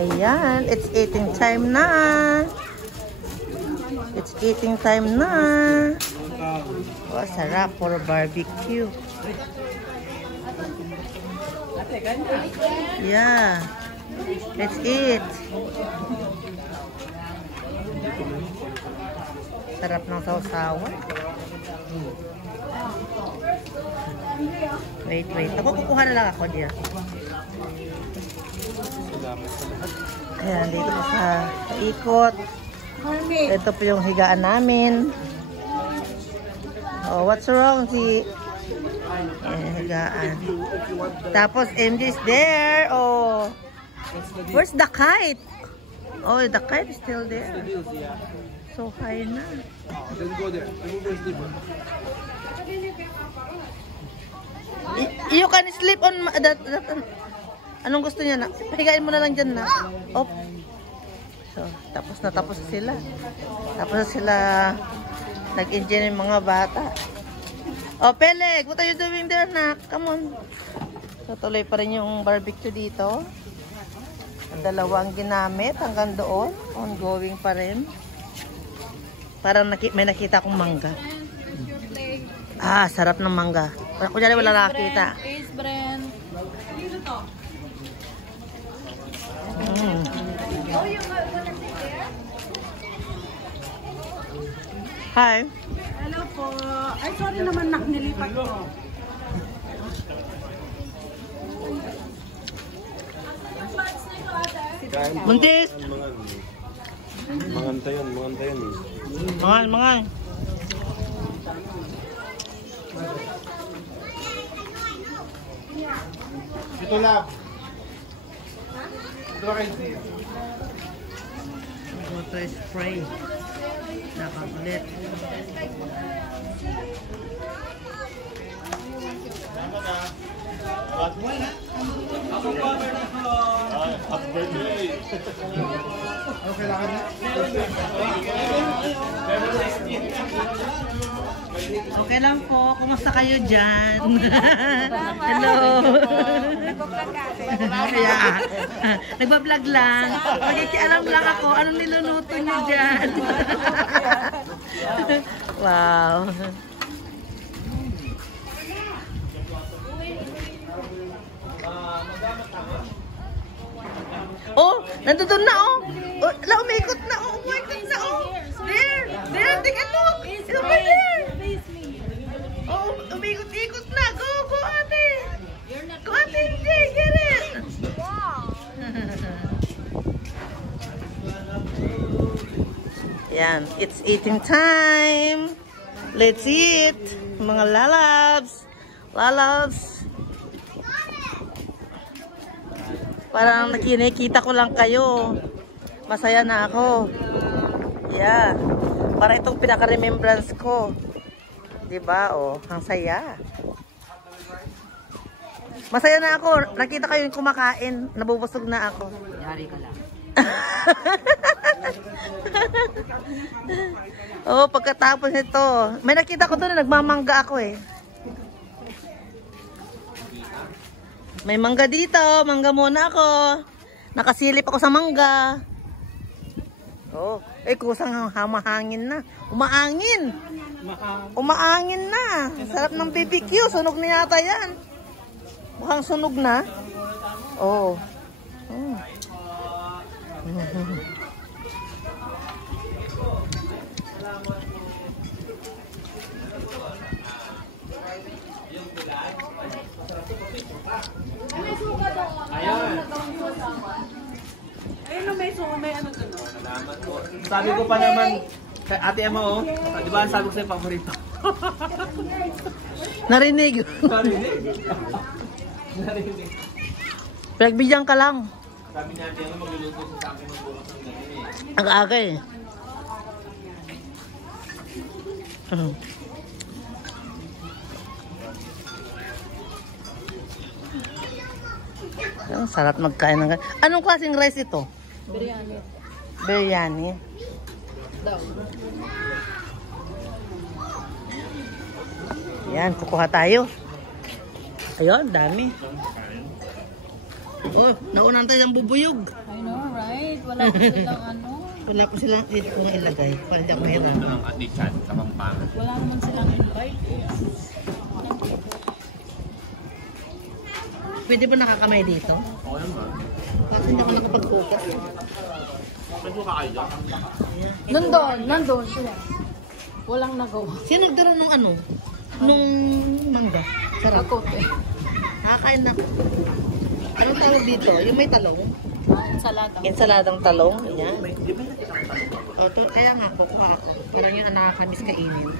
Ayan, it's eating time na. It's eating time na. Oh, sarap for barbecue. Yeah. Let's eat. Sarap ng sausawan. Wait. Ako kukuha na lang ako diyan. Ayan, dito po sa ikot. Ito po yung higaan namin. Oh, what's wrong, si higaan. Tapos MJ is there. Oh, where's the kite? Oh, the kite is still there. So high na. You can sleep on that. Anong gusto niya na? Higain mo na lang dyan na. Oh. So, tapos na sila. Tapos na sila nag-enjoy ng mga bata. Oh, Peleg, what are you doing there, nak? Come on. So, tuloy pa rin yung barbecue dito. Dalawang ginamit hanggang doon. Ongoing pa rin. Parang may nakita akong mangga. Ah, sarap ng mangga. Kunyari wala nakakita. Ace brand. Dito to. Hi. Hello po. Ay, sorry naman, nak, nilipat ko. Buntis. Mangantayan. Mangan. Ito lang. Water spray. Nakakulit. Happy birthday! Okay lang na? Okay lang po. Kumusta kayo dyan? Hello. Kaya, nagbablog lang. Magkikialam lang ako. Anong niluluto niyo dyan? Wow. Oh, nandun na oh. Oh, umikot na oh. Umikot na oh. There, take a look. It's over there. Oh, umikot-ikot na. Go, ate. Go, ate, get it. Wow. Yan, it's eating time. Let's eat. Mga lalabs. Parang nakikita ko lang kayo. Masaya na ako. Yeah. Para itong pinaka-remembrance ko. Diba? Oh, ang saya. Masaya na ako. Nakita kayo yung kumakain. Nabubusog na ako. Yari ka lang. Oh, pagkatapos nito. May nakita ko doon na nagmamangga ako eh. May mangga dito. Mangga muna ako. Nakasilip ako sa mangga. Oh, kusang hamahangin na. Umaangin na. Sarap ng BBQ. Sunog na yata yan. Mukhang sunog na. Oh. May suka doon. Ayun. Ayun, may ano doon. Sabi ko pa naman, kay Ate Emma oh, di ba sabi ko sa'yo paborito? Narinig. Pinagbigyan ka lang. Sabi niya Ate Emma, magluluto sa akin ng bukas ng gabi eh. Ang aga eh. Ang sarap magkain ng ganyan. Anong klaseng rice ito? Biryani. Yan, kukuha tayo. Ayun, dami. Oh, naunan tayo ng bubuyog. I know, right? Wala pa silang ano. Wala po silang ko nga ilagay. Para hindi ako mahirap. Ang atichan sa Pampanga. Wala naman silang invite. Pwede ba nakakamay dito? Oo yan ba? Kasi hindi ako nakapag-focus. May buka kayo dyan. Nandun sila. Walang nagawa. Sino nagdara ng ano? Nung mangga? Sarap. Ako, eh. Nakakain na. Anong tawag dito? Yung may talong? Ensalada. Ensaladang talong. Ayan. Di ba nakita ko talong? O, to, kaya nga, kukuha ako. Parang yun ang nakakamiss kainin.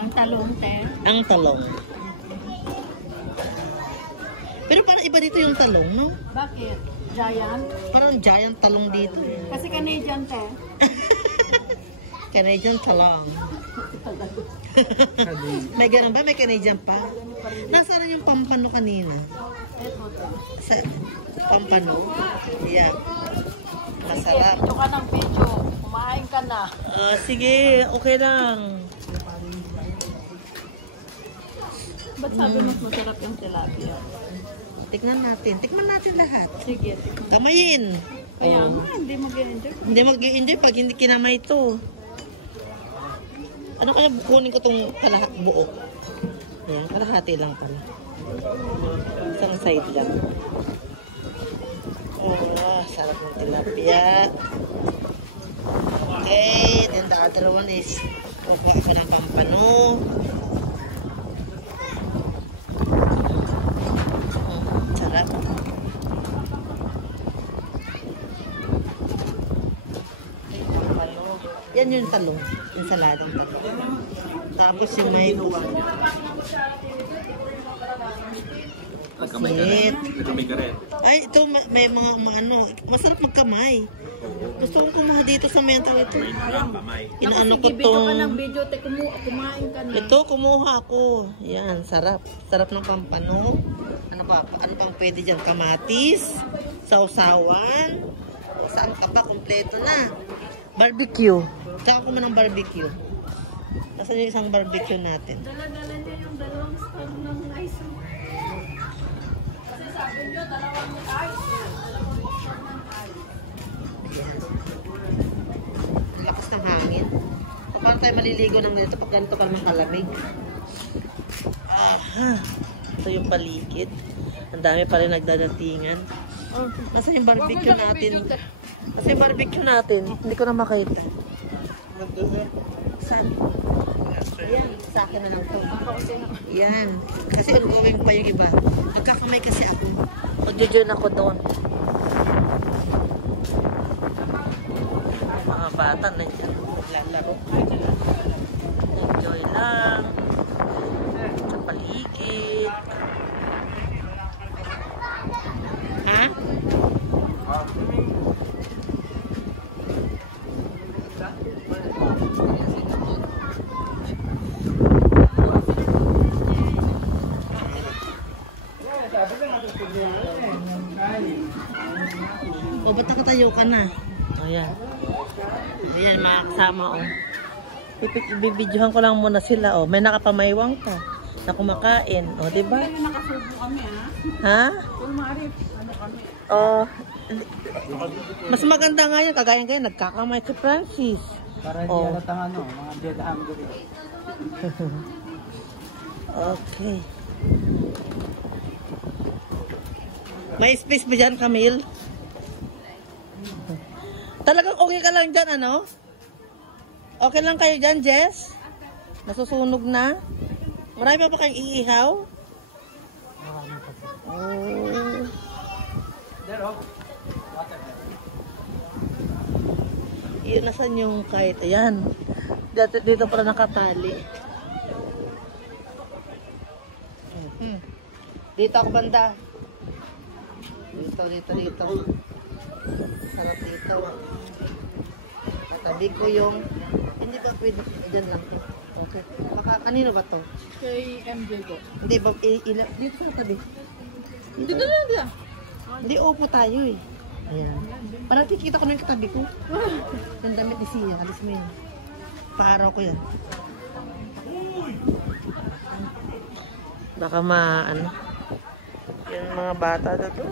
Ang talong, te. Ang talong. Pero parang iba dito yung talong, no? Bakit? Giant? Parang giant talong dito. Eh. Kasi Canadian, te. Canadian talong. May ganun ba? May Canadian pa? Nasaan yung pampano kanina? Sa pampano? Yeah. Masarap. Video ka ng video. Kumain ka na. Sige, okay lang. Ba't sabi mas masarap yung tilapia? Tikman natin lahat. Sige. Kamayin. Kaya nga, hindi mag-enjoy. Hindi mag-i-enjoy pag hindi kinamay ito. Ano kaya kunin ko itong buo? Ayan, kalahati lang pala. Isang side lang. Oh, sarap ng tilapia. Okay, then the other one is kukuha ko ng pampano. Sarap. Yan yung talong. Yung saladang talong. Tapos yung may Nagkamay ka rin. ay, ito may mga ano. Masarap magkamay. Gusto kong kumuha dito sa mental ito. Kamay. Inaano ko Sige, video ka to. ng video. Te, kumain ka na. Ito, kumuha ako. Yan, sarap. Sarap ng pampano. Ano pa? Ano pang pwede dyan? Kamatis, sausawan. Saan ka pa? Kompleto na. Barbecue. Tsaka ko ng barbecue. Nasaan yung isang barbecue natin? Dala-dala niya yung dalawang stand ng ice. Kasi sabi niyo, dalawang ice. Ayan. Ang lakas ng hangin. So, paano tayo maliligo ng dito pag ganito kalmang kalamig? Aha. Ito yung paligid. Ang dami pa rin nagdadatingan. Oh, nasa yung barbecue natin? Nasa yung barbecue natin? Hindi ko na makita. Saan? Ayan, sa akin na lang to. Yan. Kasi ongoing pa yung iba. Nagkakamay kasi ako. Mag-join ako doon. Mga bata nandiyan. Naglalaro. Enjoy lang. Sa paligid. Ha? O, ba't nakatayo ka na? O, yan. Ayan, mga kasama, o. Bibidyohan ko lang muna sila, o. May nakapamaywang ka na kumakain, o, diba? Kaya nakasubo kami, ha? Ha? Kung maarip, ano kami? O, mas maganda nga yun, kagaya ngayon, nagkakamay si Francis. Para hindi halatang ano, mga dead hungry. Okay. May space ba dyan, Camille? Talagang okay ka lang dyan, ano? Okay lang kayo dyan, Jess? Nasusunog na? Marami pa ba kayong iihaw? Oh. Yun, nasan yung kahit? Ayan. Dito pala nakatali. Dito ako banda. Dito. Sarap dito. Tatabi ko yung... Hindi ba pwede? Diyan lang to. Okay. Kanino ba to? Kay MJ ko. Hindi ba? Dito sa tabi. Hindi na lang yan. Hindi, upo tayo eh. Ayan. Parang kikita ko na yung katabi ko. Yung damit ni Sia. Alis mo yun. Paaraw ko yan. Baka ano. Yung mga bata dito.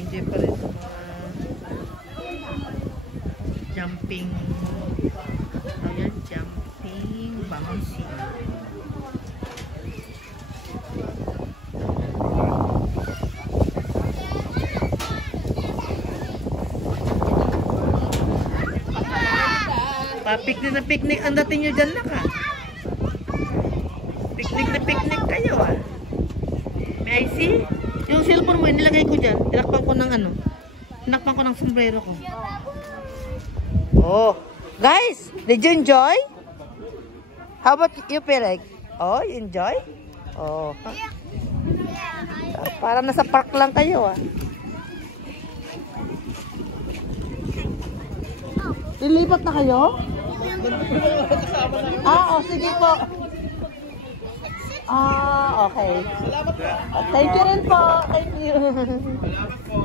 nag-enjoy pa rin sa mga jumping. Ayan, jumping bouncy. Picnic na picnic ang dating nyo dyan na ka. Picnic na picnic kayo ah. May I see? Yung cellphone mo, nilagay ko dyan. Tinakpan ko ng ano. Tinakpan ko ng sombrero ko. Oh. Guys, did you enjoy? How about you, Perek? Oh, you enjoy? Oh. Parang nasa park lang kayo ah. Lilipat na kayo? Oh, sige po. Okay. Thank you rin po. Thank you. Salamat po.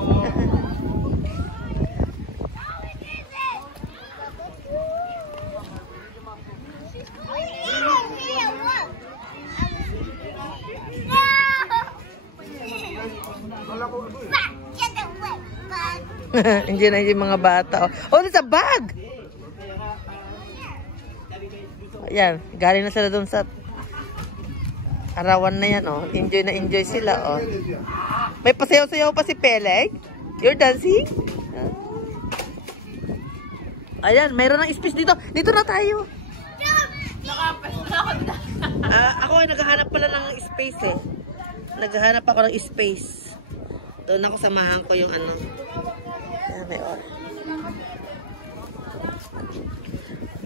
Hindi na yung mga bata. Oh, there's a bag! Ayan, galing na sila dun sa arawan na yan, oh. Enjoy na enjoy sila, oh. May pasayaw-sayaw pa si Peleg. You're dancing? Ayan, mayroon ng space dito. Dito na tayo. Ako ay naghahanap pala ng space, eh. Naghahanap ako ng space. Doon ako samahan ko yung ano. Ayan, may oras.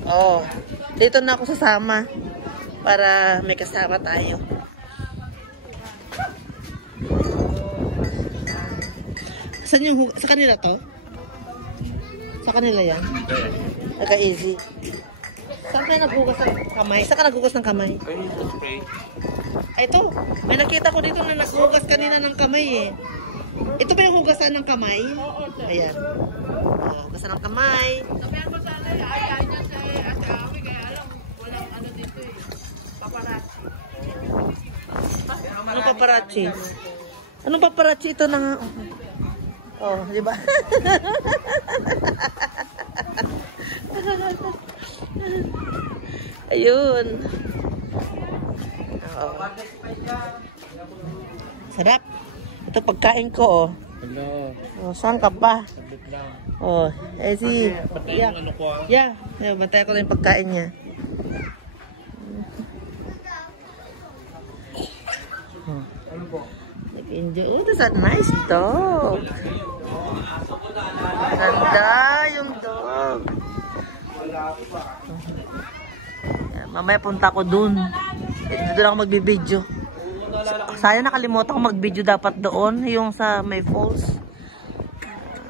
Oh, dito na ako sasama para may kasama tayo. Saan yung sa kanila to? Sa kanila yan? Naka-easy. Saan kayo naghugas ng kamay? Saan ka naghugas ng kamay? Ay, ito. May nakita ko dito na naghugas kanina ng kamay eh. Ito ba yung hugasan ng kamay? Ayan. Oh, hugasan ng kamay. Sabihan ko sana ayaw niya sa Ate Ami, kaya alam, walang ano dito eh. Paparazzi. Anong paparazzi? Anong paparazzi ito na nga? Oh, di ba? Ayun. Oh. Sarap. Ito pagkain ko, oh. Hello. Oh, saan ka pa? Sabit lang. Oh, eh si... Yeah. Ano ko ah? Yeah. Yeah, bantay ko na yung pagkain niya. Nag-enjoy. Oh, that's a nice dog. Ganda yung dog. Mamaya punta ko dun. Doon ako magbibideo. Sayang nakalimutan ko mag-video dapat doon. Yung sa may falls.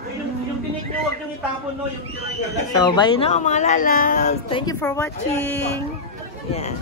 Yung tinik nyo, huwag nyo itapon, no? Yung tira nyo. So, bye na mga lalas. Thank you for watching. Yeah.